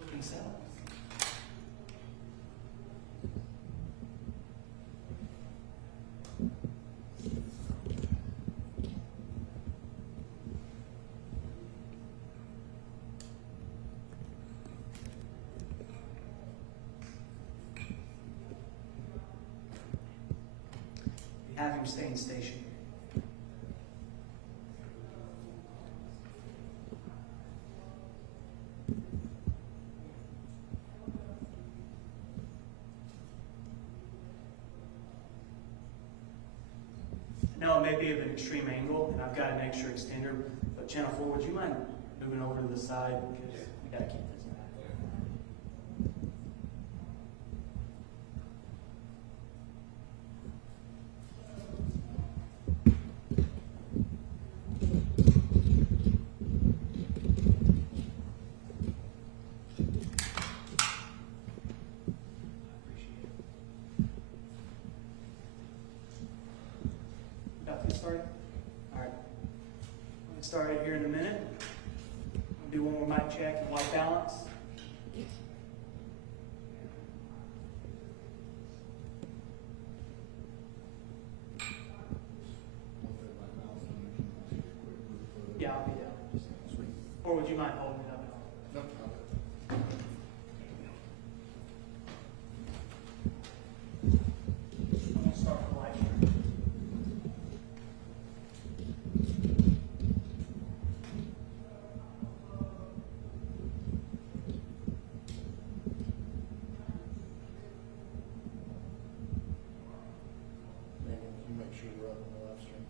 Looking sound. Have him stay in station. I know it may be of an extreme angle, and I've got an extra extender, but channel 4, would you mind moving over to the side, because we gotta keep this back. About to get started? All right. We'll get started here in a minute. We'll do one more mic check and white balance. Yeah, I'll be down. Or would you mind holding it up? No. I'm going to start the light here. Megan, you make sure we're up on the live stream.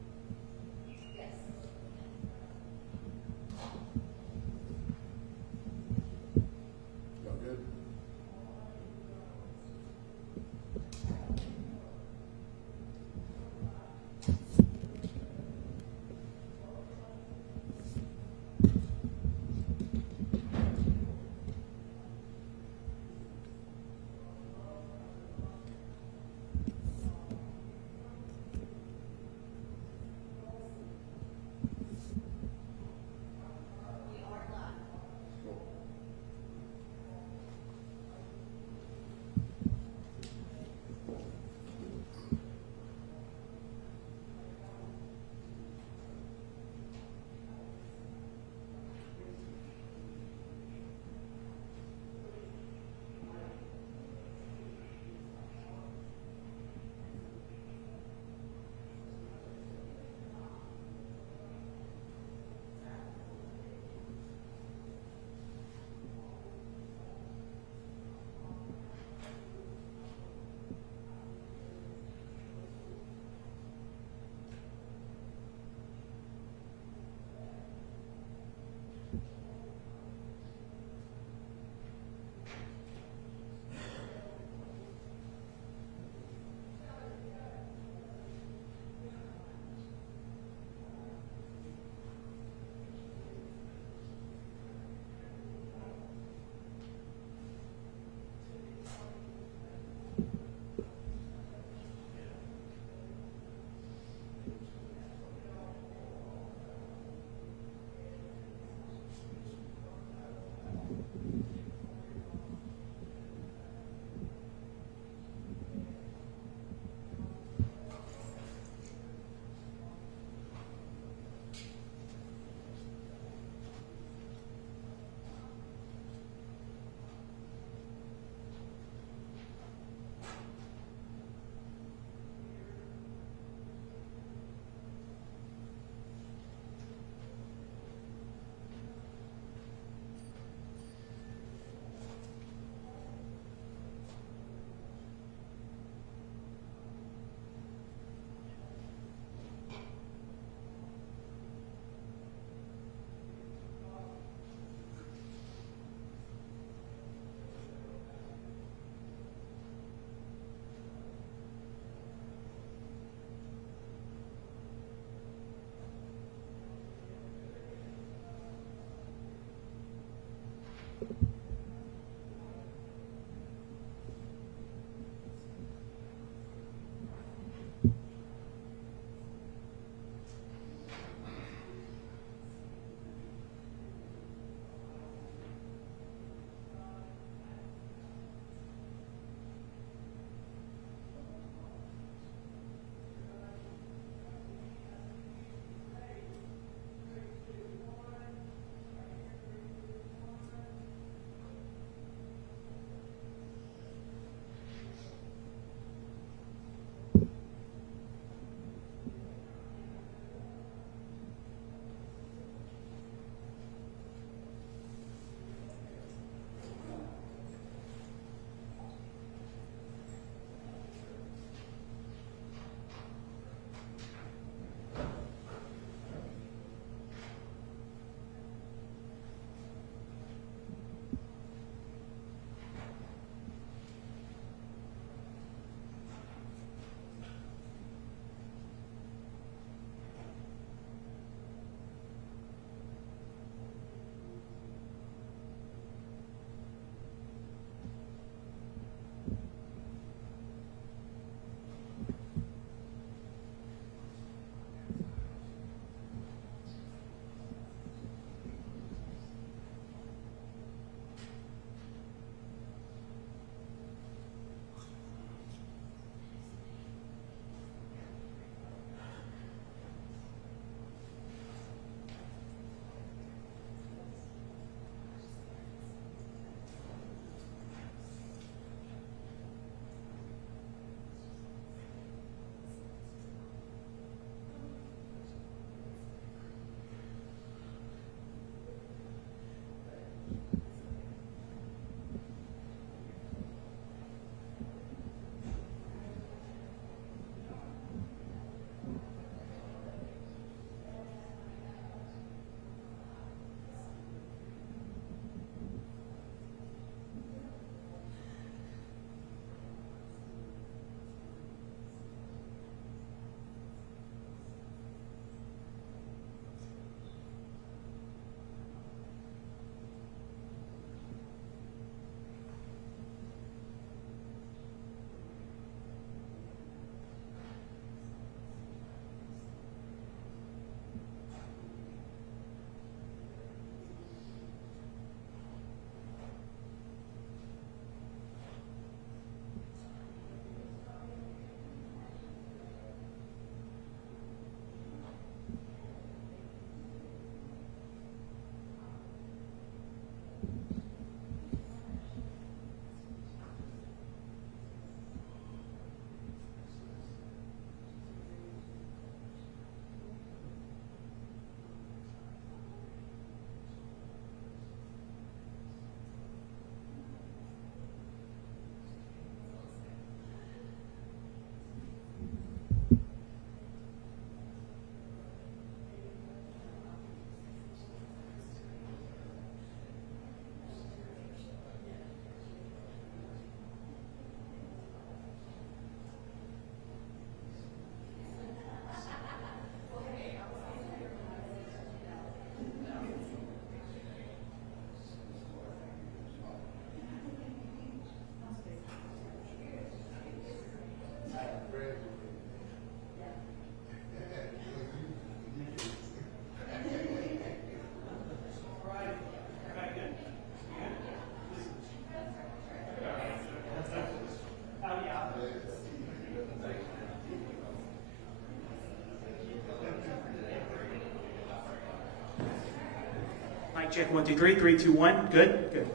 Mic check 1, 2, 3. 3, 2, 1. Good. Good.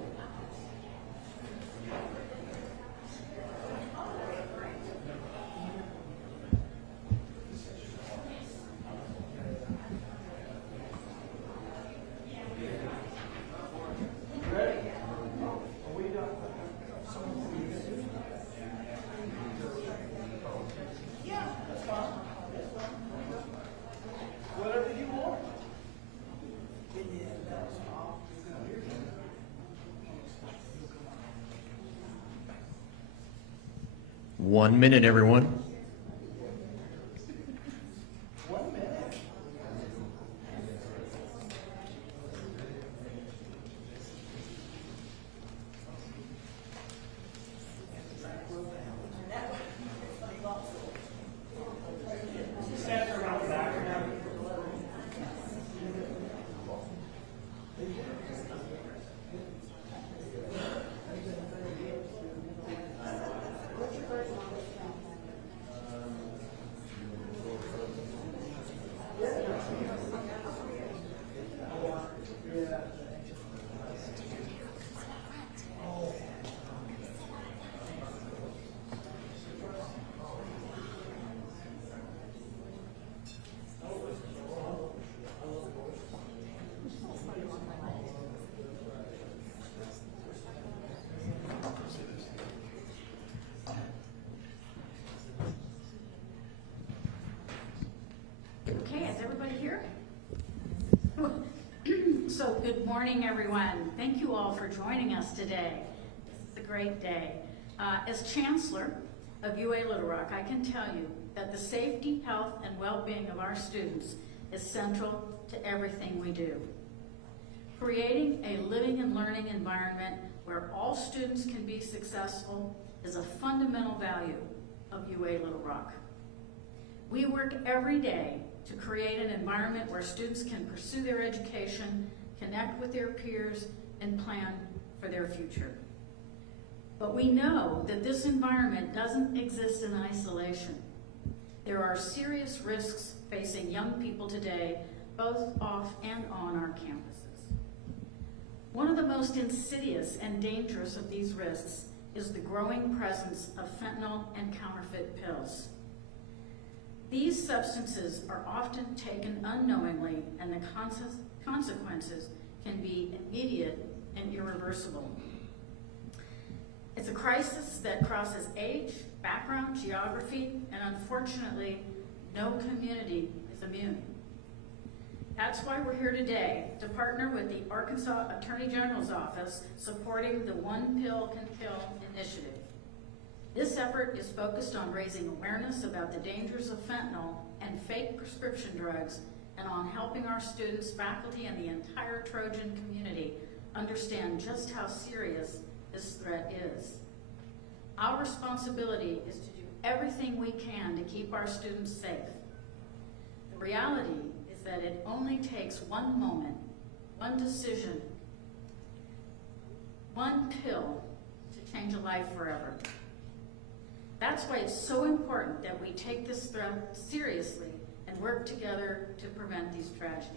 One minute, everyone. Okay, is everybody here? So good morning, everyone. Thank you all for joining us today. This is a great day. As Chancellor of UA Little Rock, I can tell you that the safety, health, and well-being of our students is central to everything we do. Creating a living and learning environment where all students can be successful is a fundamental value of UA Little Rock. We work every day to create an environment where students can pursue their education, connect with their peers, and plan for their future. But we know that this environment doesn't exist in isolation. There are serious risks facing young people today, both off and on our campuses. One of the most insidious and dangerous of these risks is the growing presence of fentanyl and counterfeit pills. These substances are often taken unknowingly, and the consequences can be immediate and irreversible. It's a crisis that crosses age, background, geography, and unfortunately, no community is immune. That's why we're here today, to partner with the Arkansas Attorney General's Office supporting the One Pill Can Kill initiative. This effort is focused on raising awareness about the dangers of fentanyl and fake prescription drugs, and on helping our students, faculty, and the entire Trojan community understand just how serious this threat is. Our responsibility is to do everything we can to keep our students safe. The reality is that it only takes one moment, one decision, one pill to change a life forever. That's why it's so important that we take this threat seriously and work together to prevent these tragedies.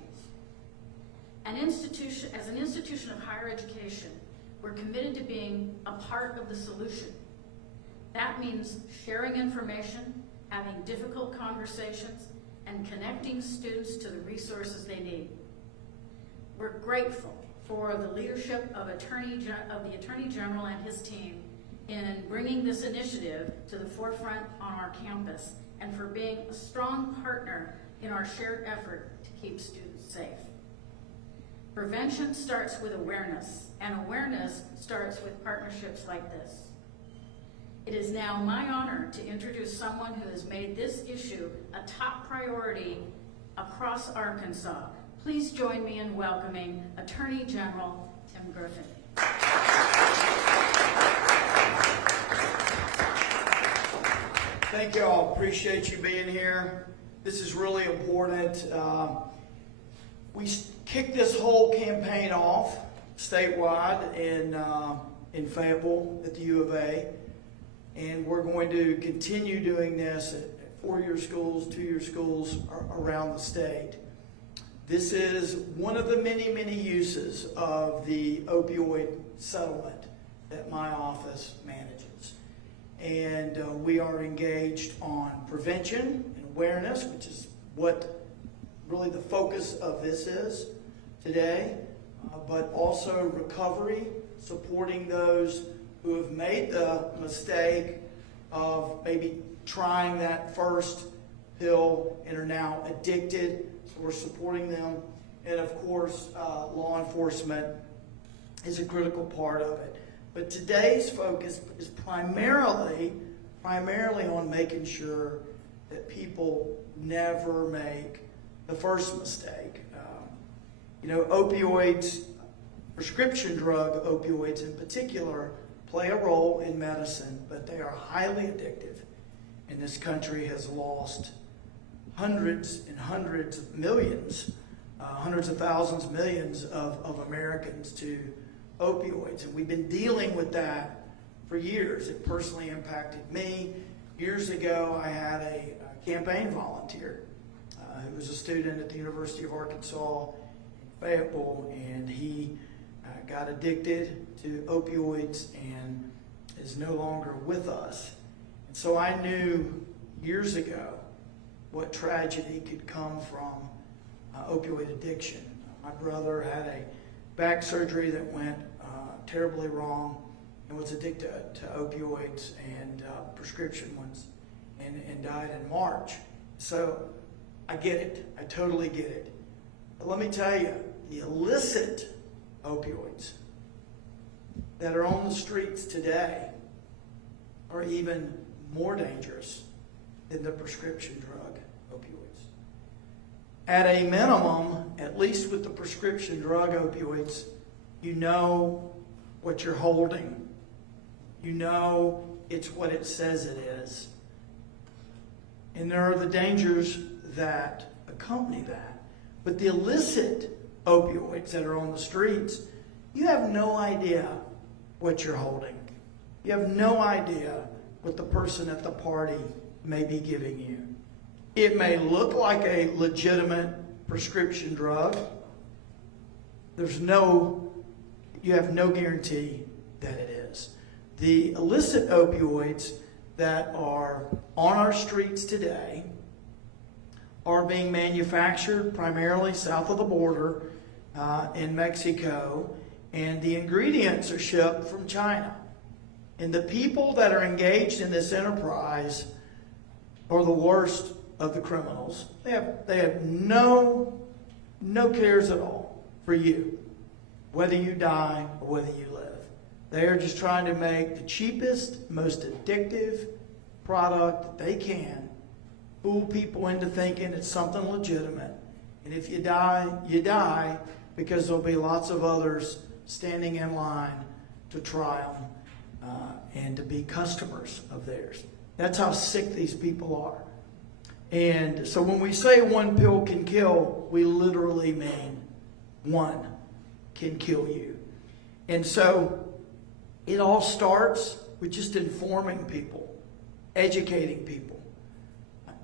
As an institution of higher education, we're committed to being a part of the solution. That means sharing information, having difficult conversations, and connecting students to the resources they need. We're grateful for the leadership of the Attorney General and his team in bringing this initiative to the forefront on our campus, and for being a strong partner in our shared effort to keep students safe. Prevention starts with awareness, and awareness starts with partnerships like this. It is now my honor to introduce someone who has made this issue a top priority across Arkansas. Please join me in welcoming Attorney General Tim Griffin. Thank you all. Appreciate you being here. This is really important. We kicked this whole campaign off statewide in Fayetteville at the U of A, and we're going to continue doing this at four-year schools, two-year schools around the state. This is one of the many, many uses of the opioid settlement that my office manages. And we are engaged on prevention and awareness, which is what really the focus of this is today, but also recovery, supporting those who have made the mistake of maybe trying that first pill and are now addicted. So we're supporting them. And of course, law enforcement is a critical part of it. But today's focus is primarily on making sure that people never make the first mistake. Opioids, prescription drug opioids in particular, play a role in medicine, but they are highly addictive. And this country has lost hundreds and hundreds of millions, hundreds of thousands, millions of Americans to opioids. And we've been dealing with that for years. It personally impacted me. Years ago, I had a campaign volunteer who was a student at the University of Arkansas in Fayetteville, and he got addicted to opioids and is no longer with us. And so I knew years ago what tragedy could come from opioid addiction. My brother had a back surgery that went terribly wrong and was addicted to opioids and prescription ones and died in March. So I get it. I totally get it. But let me tell you, the illicit opioids that are on the streets today are even more dangerous than the prescription drug opioids. At a minimum, at least with the prescription drug opioids, you know what you're holding. You know it's what it says it is. And there are the dangers that accompany that. But the illicit opioids that are on the streets, you have no idea what you're holding. You have no idea what the person at the party may be giving you. It may look like a legitimate prescription drug. You have no guarantee that it is. The illicit opioids that are on our streets today are being manufactured primarily south of the border in Mexico, and the ingredients are shipped from China. And the people that are engaged in this enterprise are the worst of the criminals. They have no cares at all for you, whether you die or whether you live. They are just trying to make the cheapest, most addictive product that they can, fool people into thinking it's something legitimate. And if you die, you die, because there'll be lots of others standing in line to try them and to be customers of theirs. That's how sick these people are. And so when we say one pill can kill, we literally mean one can kill you. And so it all starts with just informing people, educating people,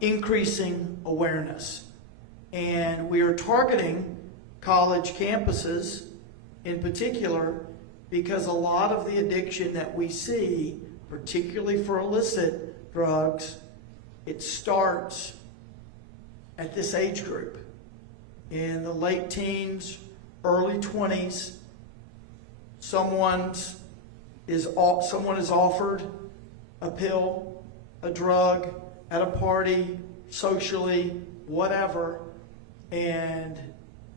increasing awareness. And we are targeting college campuses in particular because a lot of the addiction that we see, particularly for illicit drugs, it starts at this age group. In the late teens, early 20s, someone is offered a pill, a drug, at a party, socially, whatever, and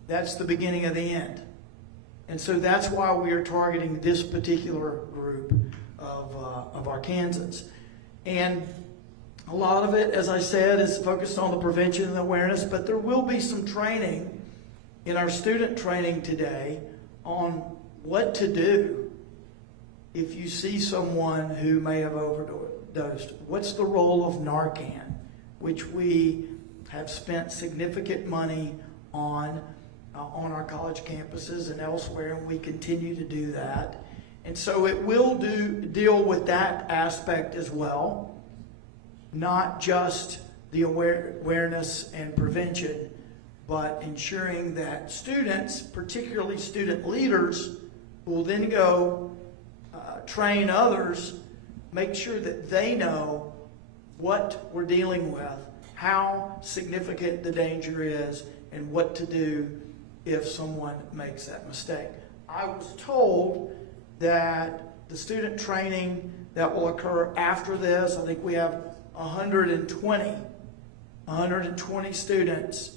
that's the beginning of the end. And so that's why we are targeting this particular group of Arkansans. And a lot of it, as I said, is focused on the prevention and awareness, but there will be some training in our student training today on what to do if you see someone who may have overdosed. What's the role of Narcan, which we have spent significant money on our college campuses and elsewhere, and we continue to do that. And so it will deal with that aspect as well, not just the awareness and prevention, but ensuring that students, particularly student leaders, will then go train others, make sure that they know what we're dealing with, how significant the danger is, and what to do if someone makes that mistake. I was told that the student training that will occur after this, I think we have 120 students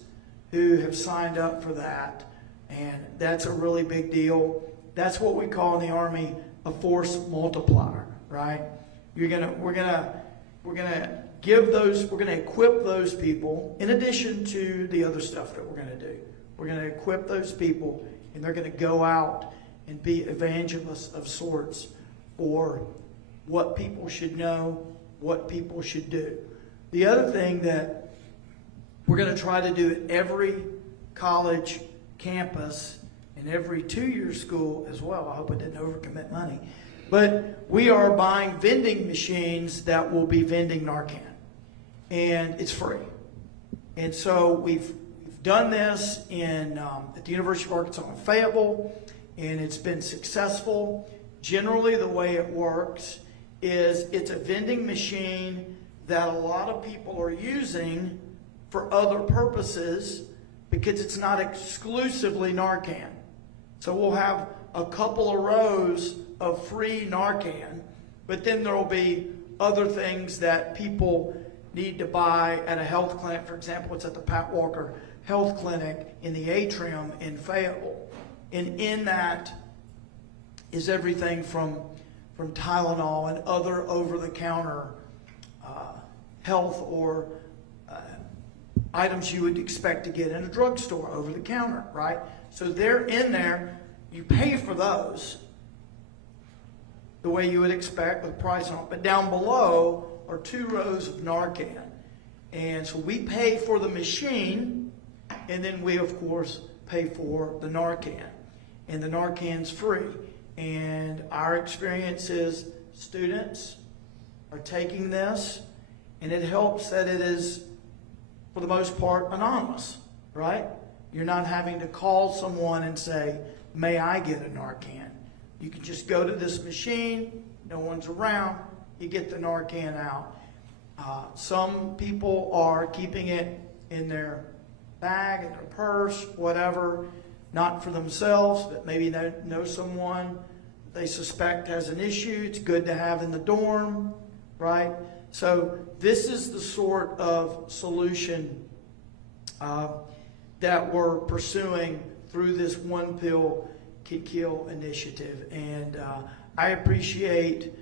who have signed up for that, and that's a really big deal. That's what we call in the Army a force multiplier, right? We're gonna equip those people in addition to the other stuff that we're gonna do. We're gonna equip those people, and they're gonna go out and be evangelists of sorts for what people should know, what people should do. The other thing that we're going to try to do at every college campus and every two-year school as well, I hope I didn't overcommit money, but we are buying vending machines that will be vending Narcan, and it's free. And so we've done this at the University of Arkansas in Fayetteville, and it's been successful. Generally, the way it works is it's a vending machine that a lot of people are using for other purposes because it's not exclusively Narcan. So we'll have a couple of rows of free Narcan, but then there will be other things that people need to buy at a health clinic. For example, it's at the Pat Walker Health Clinic in the atrium in Fayetteville. And in that is everything from Tylenol and other over-the-counter health or items you would expect to get in a drugstore over the counter, right? So they're in there. You pay for those the way you would expect with price on it. But down below are 2 rows of Narcan. And so we pay for the machine, and then we, of course, pay for the Narcan. And the Narcan's free. And our experience is students are taking this, and it helps that it is, for the most part, anonymous, right? You're not having to call someone and say, may I get a Narcan? You can just go to this machine, no one's around, you get the Narcan out. Some people are keeping it in their bag, in their purse, whatever, not for themselves, but maybe they know someone they suspect has an issue. It's good to have in the dorm, right? So this is the sort of solution that we're pursuing through this One Pill Can Kill initiative. And I appreciate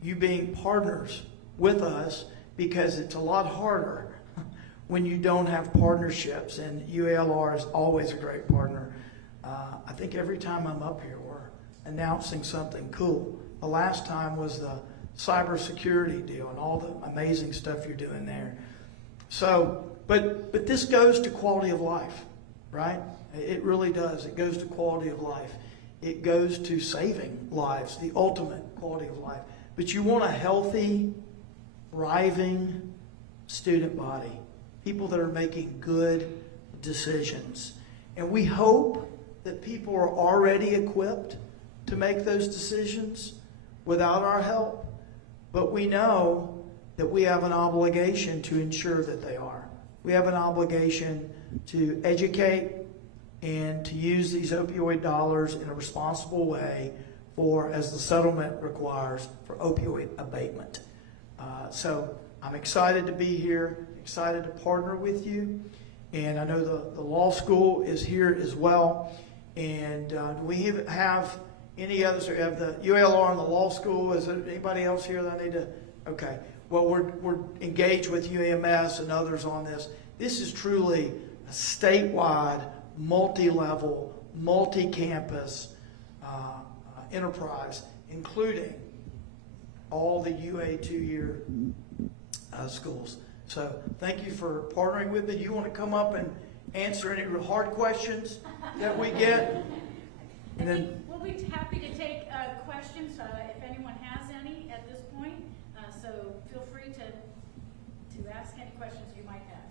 you being partners with us, because it's a lot harder when you don't have partnerships, and UALR is always a great partner. I think every time I'm up here, we're announcing something cool. The last time was the cybersecurity deal and all the amazing stuff you're doing there. So, but this goes to quality of life, right? It really does. It goes to quality of life. It goes to saving lives, the ultimate quality of life. But you want a healthy, thriving student body, people that are making good decisions. And we hope that people are already equipped to make those decisions without our help. But we know that we have an obligation to ensure that they are. We have an obligation to educate and to use these opioid dollars in a responsible way for, as the settlement requires, for opioid abatement. So I'm excited to be here, excited to partner with you. And I know the law school is here as well. And do we have any others? We have the UALR and the law school. Is there anybody else here that I need to? Okay. Well, we're engaged with UAMS and others on this. This is truly a statewide, multi-level, multi-campus enterprise, including all the UA two-year schools. So thank you for partnering with me. Do you want to come up and answer any hard questions that we get? And then we'll be happy to take questions if anyone has any at this point. So feel free to ask any questions you might have.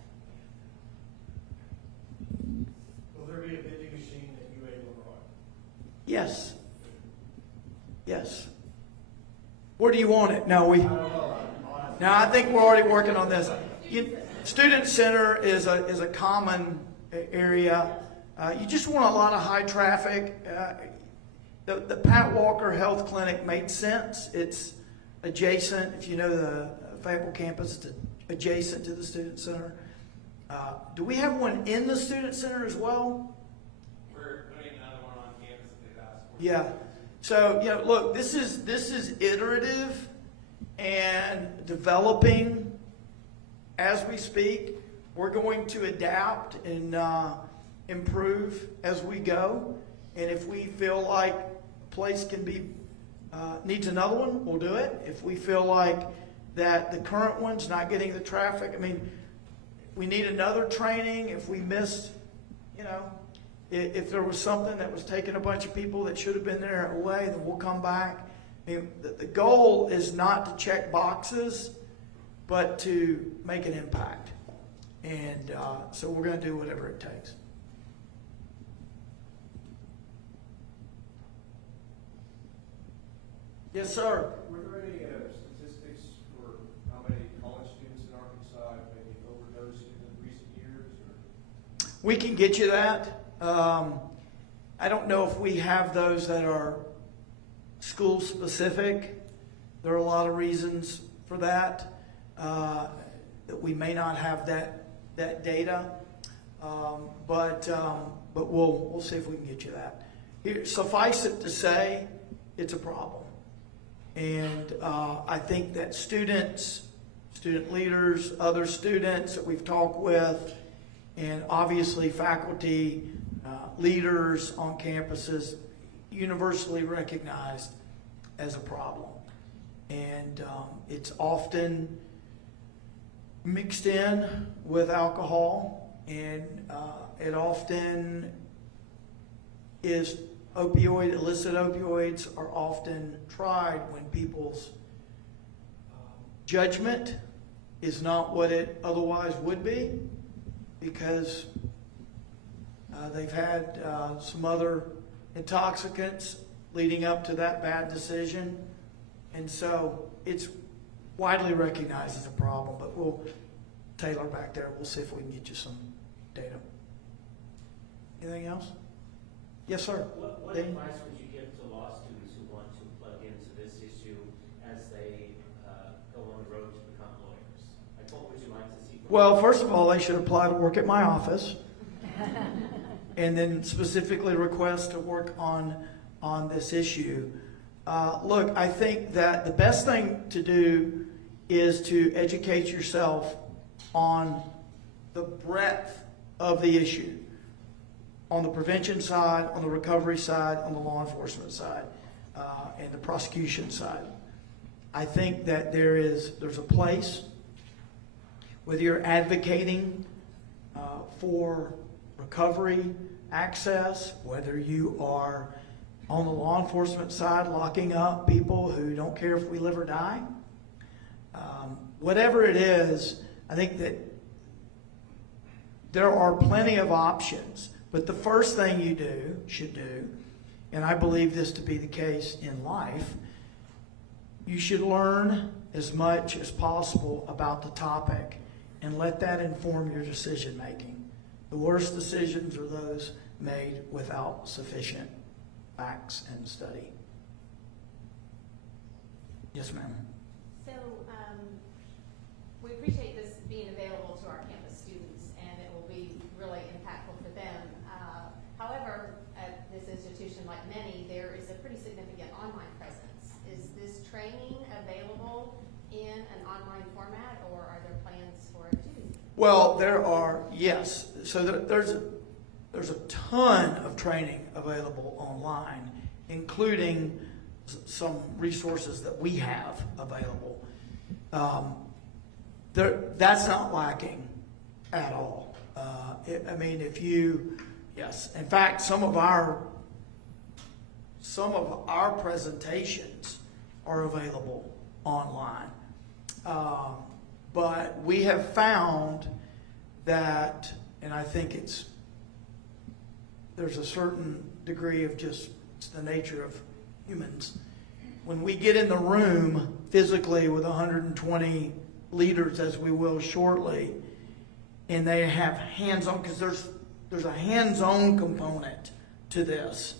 Yes. Yes. Where do you want it? No, I think we're already working on this. Student center is a common area. You just want a lot of high traffic. The Pat Walker Health Clinic made sense. It's adjacent. If you know the Fayetteville campus, it's adjacent to the student center. Do we have one in the student center as well? We're putting another one on campus if they've asked for it. Yeah. So, look, this is iterative and developing as we speak. We're going to adapt and improve as we go. And if we feel like a place can be needs another one, we'll do it. If we feel like that the current one's not getting the traffic, we need another training. If we missed, if there was something that was taking a bunch of people that should have been there away, then we'll come back. The goal is not to check boxes, but to make an impact. And so we're going to do whatever it takes. Yes, sir. Were there any statistics for how many college students in Arkansas have maybe overdosed in recent years? Or? We can get you that. I don't know if we have those that are school specific. There are a lot of reasons for that, that we may not have that data. But we'll see if we can get you that. Here, suffice it to say, it's a problem. And I think that student leaders, other students that we've talked with, and obviously faculty, leaders on campuses, universally recognized as a problem. And it's often mixed in with alcohol, and it often is illicit opioids are often tried when people's judgment is not what it otherwise would be, because they've had some other intoxicants leading up to that bad decision. And so it's widely recognized as a problem, but we'll tailor back there. We'll see if we can get you some data. Anything else? Yes, sir. What advice would you give to law students who want to plug into this issue as they go on the road to become lawyers? Like, what would you like to see? Well, first of all, they should apply to work at my office, and then specifically request to work on this issue. Look, I think that the best thing to do is to educate yourself on the breadth of the issue. On the prevention side, on the recovery side, on the law enforcement side, and the prosecution side. I think that there's a place, whether you're advocating for recovery, access, whether you are on the law enforcement side locking up people who don't care if we live or die, whatever it is, I think that there are plenty of options. But the first thing you should do, and I believe this to be the case in life, you should learn as much as possible about the topic and let that inform your decision making. The worst decisions are those made without sufficient facts and study. Yes, ma'am. So we appreciate this being available to our campus students, and it will be really impactful for them. However, at this institution, like many, there is a pretty significant online presence. Is this training available in an online format, or are there plans for it too? Well, there are, yes. So there's a ton of training available online, including some resources that we have available. That's not lacking at all. Yes. In fact, some of our presentations are available online. But we have found that, and I think there's a certain degree of just It's the nature of humans. When we get in the room physically with 120 leaders, as we will shortly, and they have hands-on, because there's a hands-on component to this,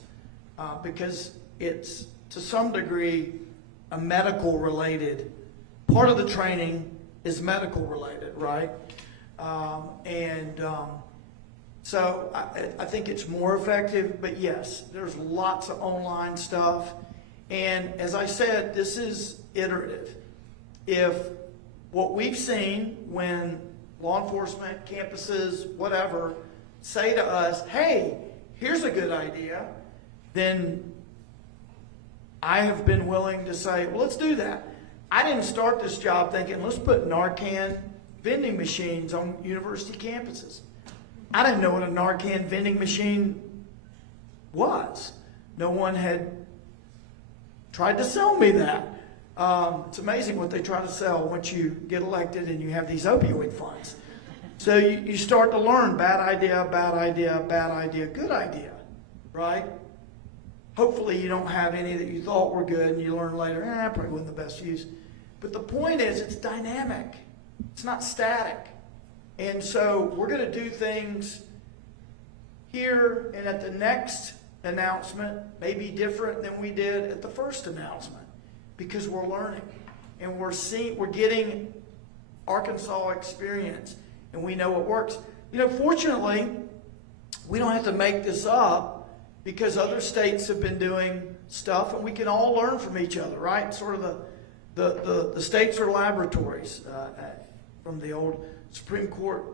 because it's to some degree a medical related, part of the training is medical related, right? So I think it's more effective, but yes, there's lots of online stuff. And as I said, this is iterative. If what we've seen when law enforcement, campuses, whatever, say to us, hey, here's a good idea, then I have been willing to say, well, let's do that. I didn't start this job thinking, let's put Narcan vending machines on university campuses. I didn't know what a Narcan vending machine was. No one had tried to sell me that. It's amazing what they try to sell once you get elected and you have these opioid funds. So you start to learn bad idea, bad idea, bad idea, good idea, right? Hopefully you don't have any that you thought were good and you learn later, probably wasn't the best use. But the point is, it's dynamic. It's not static. And so we're going to do things here, and at the next announcement may be different than we did at the first announcement, because we're learning and we're getting Arkansas experience, and we know what works. Fortunately, we don't have to make this up, because other states have been doing stuff, and we can all learn from each other, right? Sort of the states are laboratories, from the old Supreme Court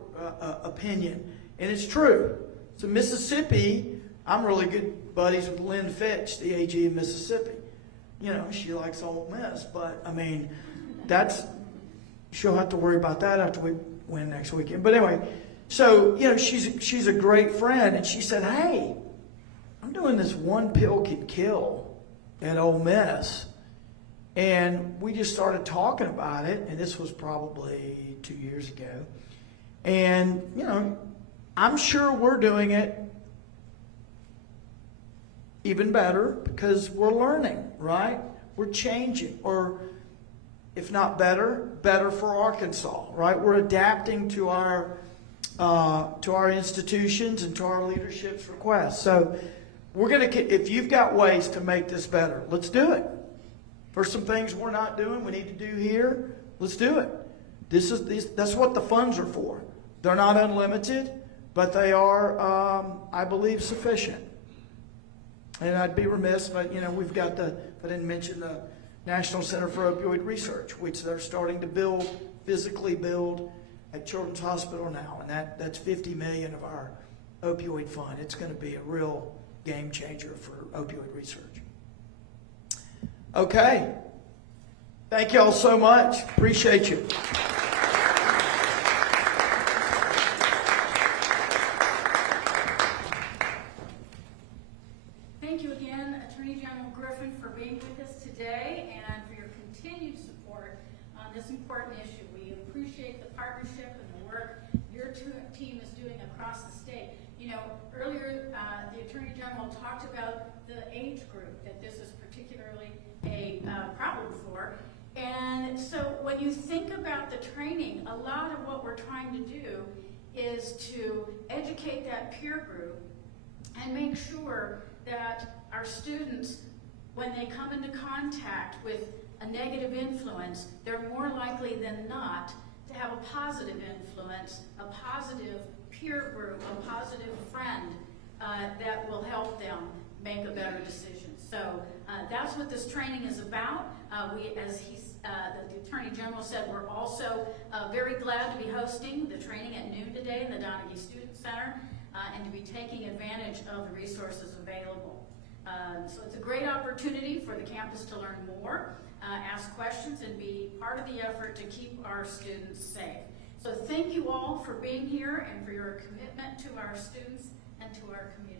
opinion. And it's true. So Mississippi, I'm really good buddies with Lynn Fitch, the AG of Mississippi. She likes Ole Miss, but I mean, she'll have to worry about that after we win next weekend. But anyway, so, she's a great friend, and she said, hey, I'm doing this one pill can kill at Ole Miss. And we just started talking about it, and this was probably 2 years ago. And, I'm sure we're doing it even better, because we're learning, right? We're changing, or if not better for Arkansas, right? We're adapting to our institutions and to our leadership's requests. So we're going to, if you've got ways to make this better, let's do it. For some things we're not doing, we need to do here, let's do it. That's what the funds are for. They're not unlimited, but they are, I believe, sufficient. And I'd be remiss, but we've got I didn't mention the National Center for Opioid Research, which they're starting to physically build at Children's Hospital now, and that's $50 million of our opioid fund. It's going to be a real game changer for opioid research. Okay. Thank you all so much. Appreciate you. Thank you again, Attorney General Griffin, for being with us today and for your continued support on this important issue. We appreciate the partnership and the work your team is doing across the state. Earlier the Attorney General talked about the age group that this is particularly a problem for. And so when you think about the training, a lot of what we're trying to do is to educate that peer group and make sure that our students, when they come into contact with a negative influence, they're more likely than not to have a positive influence, a positive peer group, a positive friend that will help them make a better decision. So that's what this training is about. The Attorney General said, we're also very glad to be hosting the training at noon today in the Donaghy Student Center and to be taking advantage of the resources available. So it's a great opportunity for the campus to learn more, ask questions, and be part of the effort to keep our students safe. So thank you all for being here and for your commitment to our students and to our community.